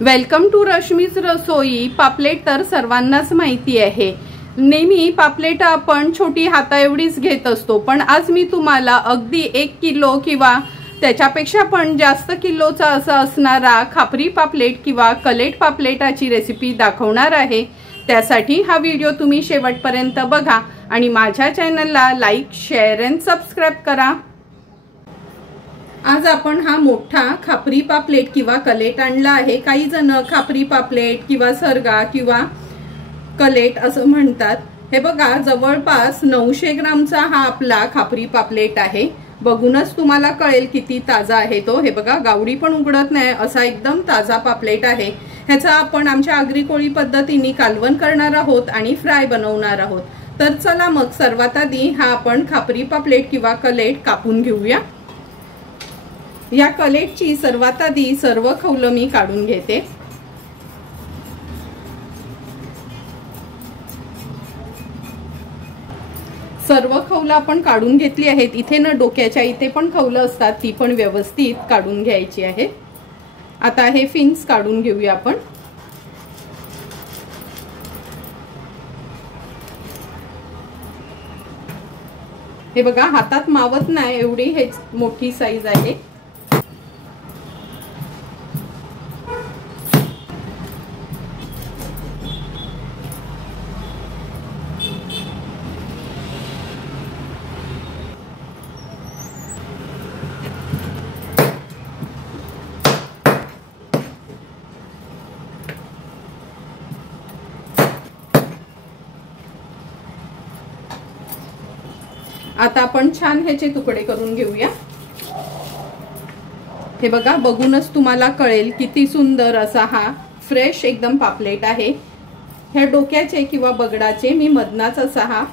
Welcome to Rashmi's रसोई। पापलेट तर सर्वांनाच माहिती आहे। नेहमी पापलेट आपण छोटी हाता एवढीच घेत असतो, पण आज मी तुम्हाला अगदी 1 किलो किंवा त्याच्यापेक्षा पण जास्त किलोचा असा असणारा खापरी पापलेट किंवा कलेट पापलेटाची रेसिपी दाखवणार आहे। त्यासाठी हा व्हिडिओ तुम्ही शेवटपर्यंत बघा आणि माझ्या चॅनलला लाईक, शेअर आणि सबस्क्राइब करा। आज आपण हा मोठा खापरी पापलेट किंवा कलेट आणला आहे। काही जण खापरी पापलेट किंवा सरगा किंवा कलेट असं म्हणतात। हे बघा, जवळपास 900 ग्रामचा हा आपला खापरी पापलेट आहे। बघूनच तुम्हाला कळेल किती ताजा आहे तो। हे बघा, गावडी पण उघडत नाही असा एकदम ताजा पापलेट आहे। ह्याचा आपण आमच्या आगरी कोळी पद्धतीने कालवण करणार आहोत आणि फ्राय बनवणार आहोत। तर चला मग सर्वात आधी हा आपण खापरी पापलेट किंवा कलेट कापून घेऊया। या कलेटची सर्वात आधी सर्व खवलं मी काढून घेते। सर्व खवलं आपण काढून घेतली आहेत। इथे न डोक्याच्या इथे पण खवलं असतात, ती पण व्यवस्थित काढून घ्यायची आहे। आता हे फिन्स काढून घेऊया आपण। हे बघा, हातात मावत नाही एवढी हे मोठी साईज आहे। आता आपण छान ह्याचे तुकडे करून घेऊया। हे बघा, बघूनच तुम्हाला कळेल किती सुंदर असा हा फ्रेश एकदम पापलेट आहे। ह्या डोक्याचे किंवा बगडाचे मी मधनाच असा हा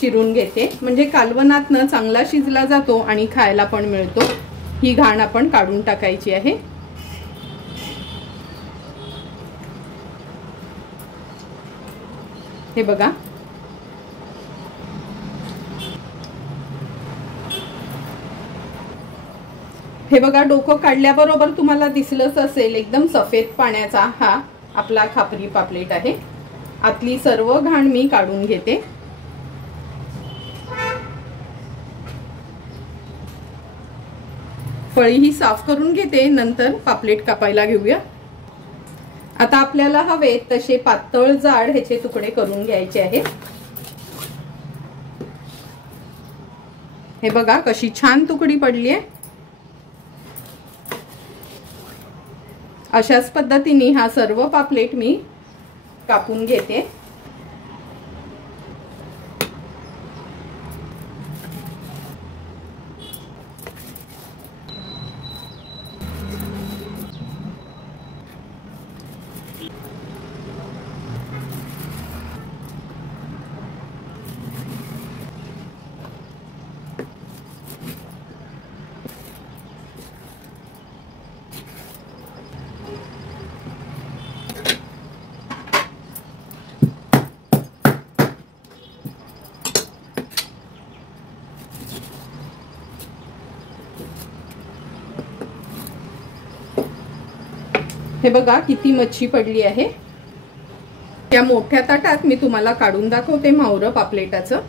चिरून घेते, म्हणजे कालवणातनं चांगला शिजला जातो आणि खायला पण मिळतो। ही घाण आपण काढून टाकायची आहे। हे बघा, हे बघा, डोकं काढल्याबरोबर तुम्हाला दिसलंच असेल एकदम सफेद पाण्याचा हा आपला खापरी पापलेट आहे। आतली सर्व घाण मी काढून घेते। फळी ही साफ करून घेते, नंतर पापलेट कापायला घेऊया। आता आपल्याला हवे तसे पातळ जाड ह्याचे तुकडे करून घ्यायचे आहेत। हे बघा, कशी छान तुकडी पडली आहे। अशाच पद्धतीने हा सर्व पापलेट मी कापून घेते। हे बघा, किती मच्छी पडली आहे। या मोठ्या ताटात मी तुम्हाला काढून दाखवते मावरं पापलेटाचं।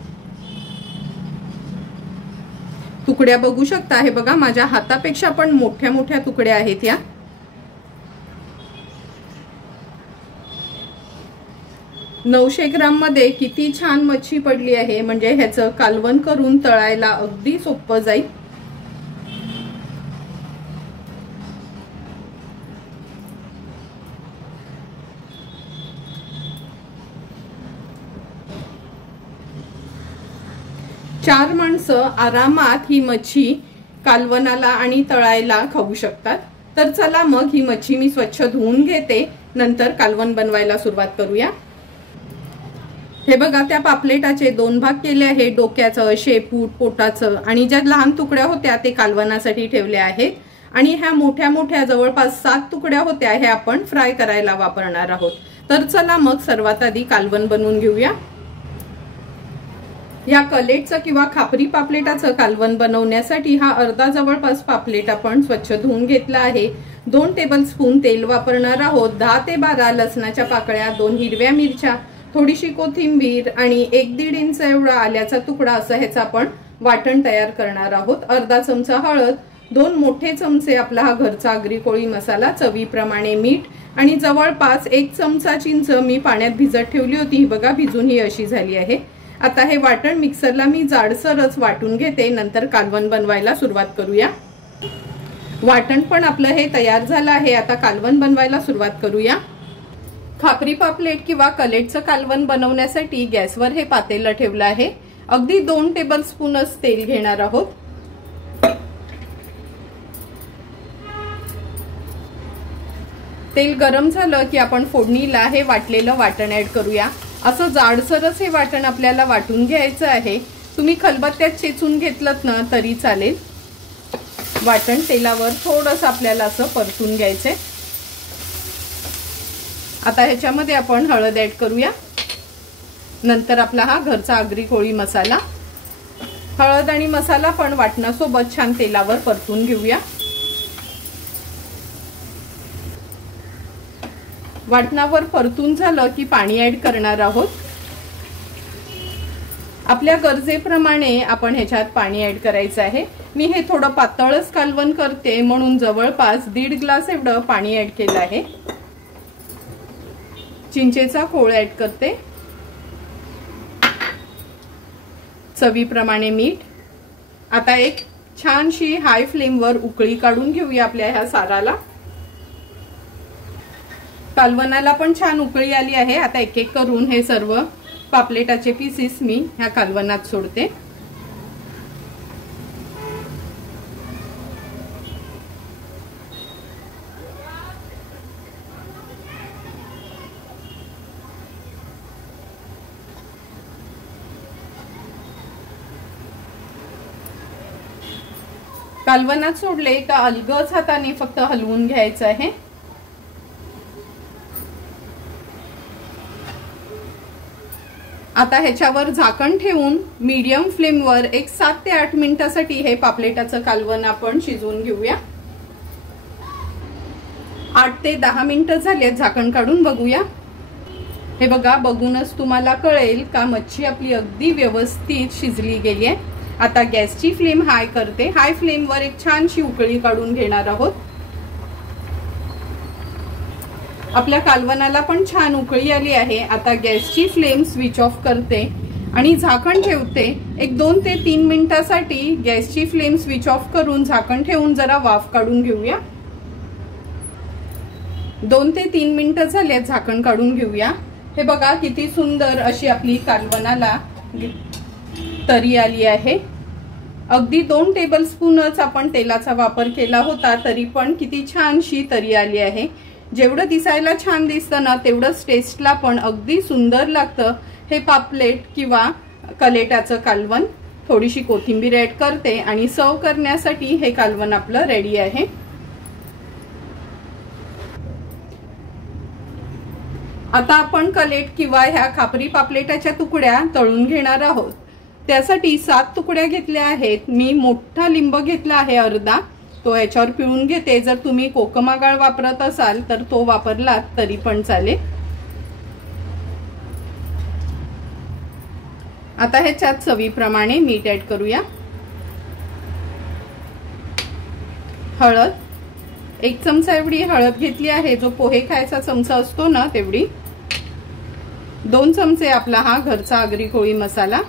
तुकड्या बघू शकता। हे बघा, माझ्या हातापेक्षा पण मोठ्या मोठ्या तुकड्या आहेत या। नऊशे ग्राम मध्ये किती छान मच्छी पडली आहे, म्हणजे ह्याचं कालवण करून तळायला अगदी सोपं जाईल। चार माणसं आरामात ही मच्छी कालवणाला आणि तळायला खाऊ शकतात। तर चला मग ही मच्छी मी स्वच्छ धुवून घेते, नंतर कालवण बनवायला सुरुवात करूया। हे बघा, त्या पापलेटाचे 2 भाग केले आहे, डोक्याचं, शेपूट, पोटाचं, आणि ज्या लहान तुकड्या होत्या ते कालवणासाठी ठेवले आहेत। आणि ह्या मोठ्या मोठ्या जवळपास 7 तुकड्या होत्या, हे आपण फ्राय करायला वापरणार आहोत। तर चला मग सर्वात आधी कालवण बनवून घेऊया। या कलेटचं किंवा खापरी पापलेटाचं कालवण बनवण्यासाठी हा अर्धा जवळपास पापलेट आपण स्वच्छ धुवून घेतला आहे। 2 टेबलस्पून तेल वापरणार आहोत। 10 ते 12 लसणाच्या पाकळ्या, 2 हिरव्या मिरच्या, थोडीशी कोथिंबीर आणि 1-1.5 इंच एवढा आल्याचा तुकडा असं ह्याचं आपण वाटण तयार करणार आहोत। अर्धा चमचा हळद, 2 मोठे चमचे आपला हा घरचा आगरी कोळी मसाला, चवीप्रमाणे मीठ आणि जवळपास 1 चमचा चिंच मी पाण्यात भिजत ठेवली होती। ही बघा भिजून ही अशी झाली आहे। आता हे वाटण मिक्सरला मी जाडसरच वाटून घेते, नंतर कालवण बनवायला सुरुवात करूया। वाटण पण आपलं हे तयार झालं आहे। आता कालवण बनवायला सुरुवात करूया। खापरी पापलेट किंवा कलेटचं कालवण बनवण्यासाठी गॅसवर हे पातेलं ठेवलं आहे। अगदी 2 टेबलस्पूनच तेल घेणार आहोत। तेल गरम झालं की आपण फोडणीला हे वाटलेलं वाटण ऍड करूया। असं जाडसरच हे वाटण आपल्याला वाटून घ्यायचं आहे। तुम्ही खलबत्त्यात चेचून घेतलत ना तरी चालेल। वाटण तेलावर थोडंसं आपल्याला असं परतून घ्यायचंय। आता ह्याच्यामध्ये आपण हळद ऍड करूया। नंतर आपला हा घरचा आगरी कोळी मसाला, हळद आणि मसाला पण वाटणासोबत छान तेलावर परतून घेऊया। वाटणावर परतून झालं की पाणी ऍड करणार आहोत। आपल्या गरजेप्रमाणे आपण ह्याच्यात पाणी ऍड करायचं आहे। मी हे थोडं पातळच कालवण करते म्हणून जवळपास 1.5 ग्लास एवढं पाणी ऍड केलं आहे। चिंचेचा कोळ ऍड करते, चवीप्रमाणे मीठ। आता एक छानशी हाय फ्लेमवर उकळी काढून घेऊया आपल्या ह्या साराला। कालवणाला पण छान उकळी आली आहे। आता एक एक करून हे सर्व पापलेटाचे पीसेस मी ह्या कालवणात सोडते। कालवणात सोडले का अलगद हाताने फक्त हलवून घ्यायचं आहे। आता ह्याच्यावर झाकण ठेवून मीडियम फ्लेमवर एक 7 ते 8 मिनिटांसाठी हे पापलेटाचं कालवण आपण शिजवून घेऊया। 8 ते 10 मिनिटं झालेत, झाकण काढून बघूया। हे बघा, बघूनच तुम्हाला कळेल का मच्छी आपली अगदी व्यवस्थित शिजली गेली आहे। आता गॅसची फ्लेम हाय करते। हाय फ्लेमवर एक छानशी उकळी काढून घेणार आहोत। आपल्या कालवणाला पण छान उकळी आली आहे। आता गॅसची फ्लेम स्विच ऑफ करते आणि झाकण ठेवते। एक 2 ते 3 मिनिटांसाठी गॅसची फ्लेम स्विच ऑफ करून झाकण ठेवून जरा वाफ काढून घेऊया। 2 ते 3 मिनिटं झालेत, झाकण काढून घेऊया। हे बघा किती सुंदर अशी आपली कालवणाला तरी आली आहे। अगदी 2 टेबलस्पूनच आपण तेलाचा वापर केला होता, तरी पण किती छानशी तरी आली आहे। जेवढं दिसायला छान दिसतं ना तेवढंच टेस्टला पण अगदी सुंदर लागतं हे पापलेट किंवा कलेटाचं कालवण। थोडीशी कोथिंबीर ऍड करते आणि सर्व करण्यासाठी हे कालवण आपलं रेडी आहे। आता आपण कलेट किंवा ह्या खापरी पापलेटाच्या तुकड्या तळून घेणार आहोत। त्यासाठी 7 तुकड्या घेतल्या आहेत। मी मोठा लिंब घेतला आहे अर्धा, तो याच्यावर पिळून घेते। जर तुम्ही कोकमागाळ वापरत असाल तर तो वापरलात तरी पण चालेल। आता ह्याच्यात चवीप्रमाणे मीठ ऍड करूया। हळद 1 चमचा एवढी हळद घेतली आहे, जो पोहे खायचा चमचा असतो ना तेवढी। 2 चमचे आपला हा घरचा आगरी कोळी मसाला,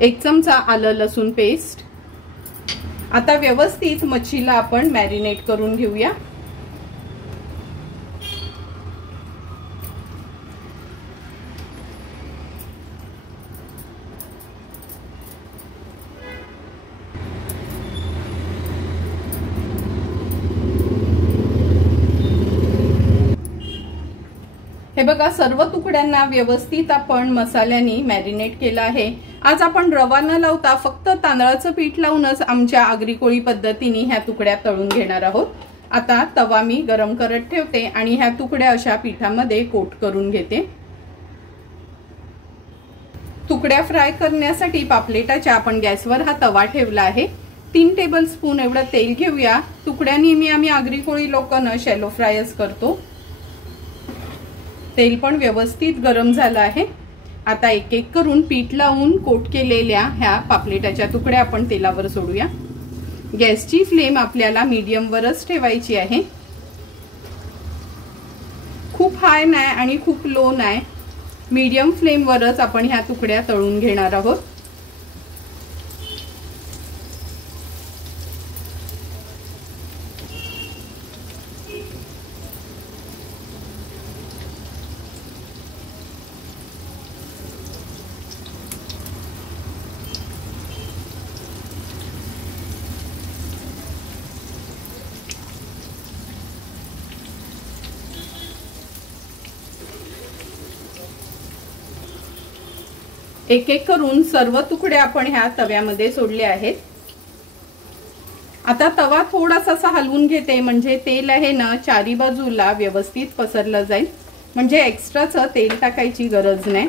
1 चमचा आलं लसूण पेस्ट। आता व्यवस्थित मच्छीला आपण मॅरिनेट करून घेऊया। हे बघा, सर्व तुकड्यांना व्यवस्थित आपण मसाल्याने मॅरिनेट केलं आहे। आज आपण रवा न लावता फक्त तांदळाचं पीठ लावूनच आमच्या आगरी कोळी पद्धतीने ह्या तुकड्या तळून घेणार आहोत। आता तवा मी गरम करत ठेवते आणि ह्या तुकड्या अशा पिठामध्ये कोट करून घेते। तुकड्या फ्राय करण्यासाठी पापलेटाच्या आपण गॅसवर हा तवा ठेवला आहे। 3 टेबलस्पून एवढं तेल घेऊया। तुकड्या नेहमी आम्ही आगरी कोळी लोकांना शॅलो फ्रायच करतो। तेल पण व्यवस्थित गरम झालं आहे। आता एक एक करून पीठ लावून कोट केलेल्या ह्या पापलेटाच्या तुकड्या आपण तेलावर सोडूया। गॅसची फ्लेम आपल्याला मीडियम वरच ठेवायची आहे। खूप हाय नाही आणि खूप लो नाही, मीडियम फ्लेम वरच आपण ह्या तुकड्या तळून घेणार आहोत। एक एक करून सर्व तुकडे आपण ह्या तव्यामध्ये सोडले आहेत। आता तवा थोडासा असा हलवून घेते, म्हणजे तेल आहे ना चारी बाजूला व्यवस्थित पसरलं जाईल, म्हणजे एक्स्ट्राचं तेल टाकायची गरज नाही।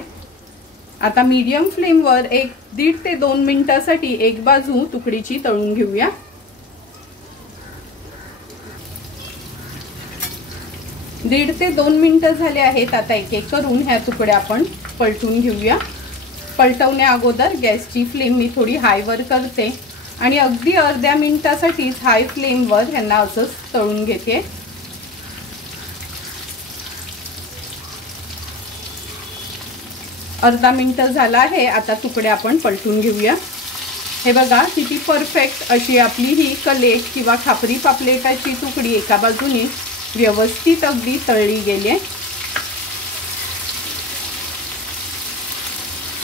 आता मीडियम फ्लेमवर 1.5 ते 2 मिनिटांसाठी एक बाजू तुकडीची तळून घेऊया। दीड ते 2 मिनिटं झाले आहेत। आता एक एक करून ह्या तुकड्या आपण पलटून घेऊया। पलटवण्या अगोदर गॅसची फ्लेम मी थोडी हायवर करते आणि अगदी अर्ध्या मिनिटासाठीच हाय फ्लेमवर ह्यांना असंच तळून घेते। अर्धा मिनिट झाला आहे। आता तुकड्या आपण पलटून घेऊया। हे बघा किती परफेक्ट अशी आपली ही कलेट किंवा खापरी पापलेटाची तुकडी एका बाजूने व्यवस्थित अगदी तळली गेली आहे।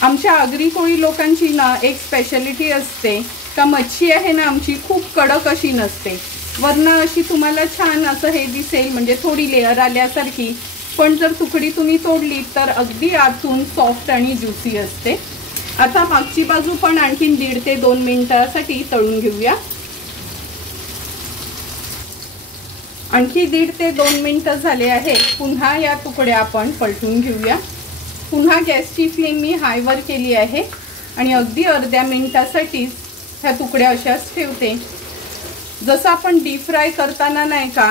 आमच्या आगरी कोळी लोकांची ना एक स्पेशालिटी असते का मच्छी आहे ना आमची खूप कडक अशी नसते, वरना अशी तुम्हाला छान असं हे दिसेल, म्हणजे थोडी लेअर आल्यासारखी, पण जर तुकडी तुम्ही तोडली तर अगदी आतून सॉफ्ट आणि ज्युसी असते। आता मागची बाजू पण आणखीन 1.5 ते 2 मिनिटांसाठी तळून घेऊया। आणखी 1.5 ते 2 मिनिटं झाले आहेत। पुन्हा या तुकड्या आपण पलटून घेऊया। पुन्हा गॅसची फ्लेम मी हायवर केली आहे आणि अगदी अर्ध्या मिनिटासाठीच ह्या तुकड्या अशाच ठेवते। जसं आपण डीप फ्राय करताना नाही का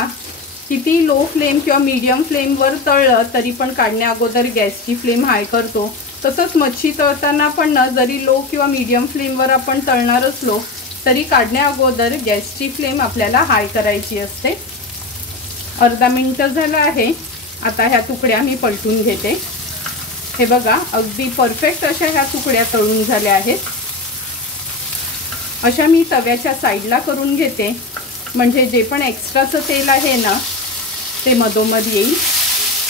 किती लो फ्लेम किंवा मीडियम फ्लेमवर तळलं तरी पण काढण्या अगोदर गॅसची फ्लेम हाय करतो, तसंच मच्छी तळताना पण ना जरी लो किंवा मीडियम फ्लेमवर आपण तळणार असलो तरी काढण्या अगोदर गॅसची फ्लेम आपल्याला हाय करायची असते। अर्धा मिनिट झालं आहे। आता ह्या तुकड्या मी पलटून घेते। हे बघा अगदी परफेक्ट अशा ह्या तुकड्या तळून झाल्या आहेत। अशा मी तव्याच्या साईडला करून घेते, म्हणजे जे पण एक्स्ट्राचं तेल आहे ना ते मधोमध येईल।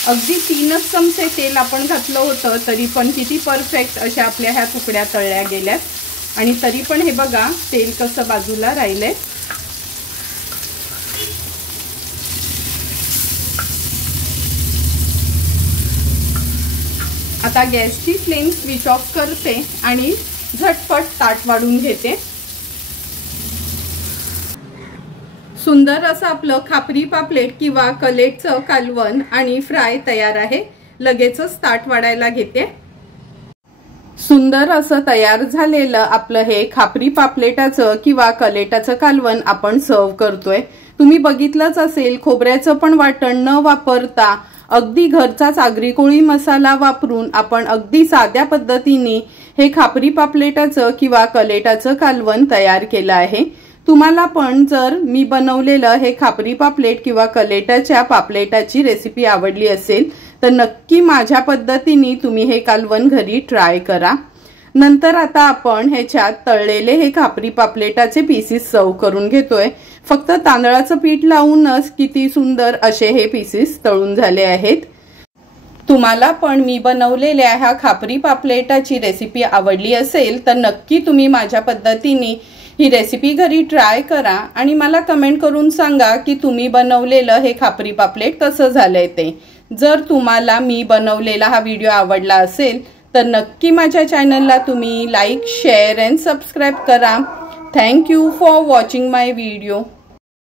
अगदी 3च चमचे तेल आपण घातलं होतं तरी पण किती परफेक्ट अशा आपल्या ह्या तुकड्या तळल्या गेल्यात आणि तरी पण हे बघा तेल कसं बाजूला राहिलंय। आता गॅसची फ्लेम स्विच ऑफ करते आणि झटपट ताट वाढून घेते। सुंदर असं आपलं खापरी पापलेट किंवा कलेटचं कालवण आणि फ्राय तयार आहे। लगेचच ताट वाढायला घेते। सुंदर असं तयार झालेलं आपलं हे खापरी पापलेटाचं किंवा कलेटाचं कालवण आपण सर्व करतोय। तुम्ही बघितलंच असेल, खोबऱ्याचं पण वाटण न वापरता अगदी घरचाच आगरी कोळी मसाला वापरून आपण अगदी साध्या पद्धतीने हे खापरी पापलेटाचं किंवा कलेटाचं कालवण तयार केलं आहे। तुम्हाला पण जर मी बनवलेलं हे खापरी पापलेट किंवा कलेटाच्या पापलेटाची रेसिपी आवडली असेल तर नक्की माझ्या पद्धतीने तुम्ही हे कालवण घरी ट्राय करा। नंतर आता आपण ह्याच्यात तळलेले हे खापरी पापलेटाचे पीसेस सर्व करून घेतोय। फक्त तांदळाचं पीठ लावूनच किती सुंदर असे हे पीसेस तळून झाले आहेत। तुम्हाला पण मी बनवलेल्या ह्या खापरी पापलेटाची रेसिपी आवडली असेल तर नक्की तुम्ही माझ्या पद्धतीने ही रेसिपी घरी ट्राय करा आणि मला कमेंट करून सांगा की तुम्ही बनवलेलं हे खापरी पापलेट कसं झालंय ते। जर तुम्हाला मी बनवलेला हा व्हिडिओ आवडला असेल तर नक्की माझ्या चॅनलला तुम्ही लाईक, शेअर अँड सबस्क्राइब करा। Thank you for watching my video.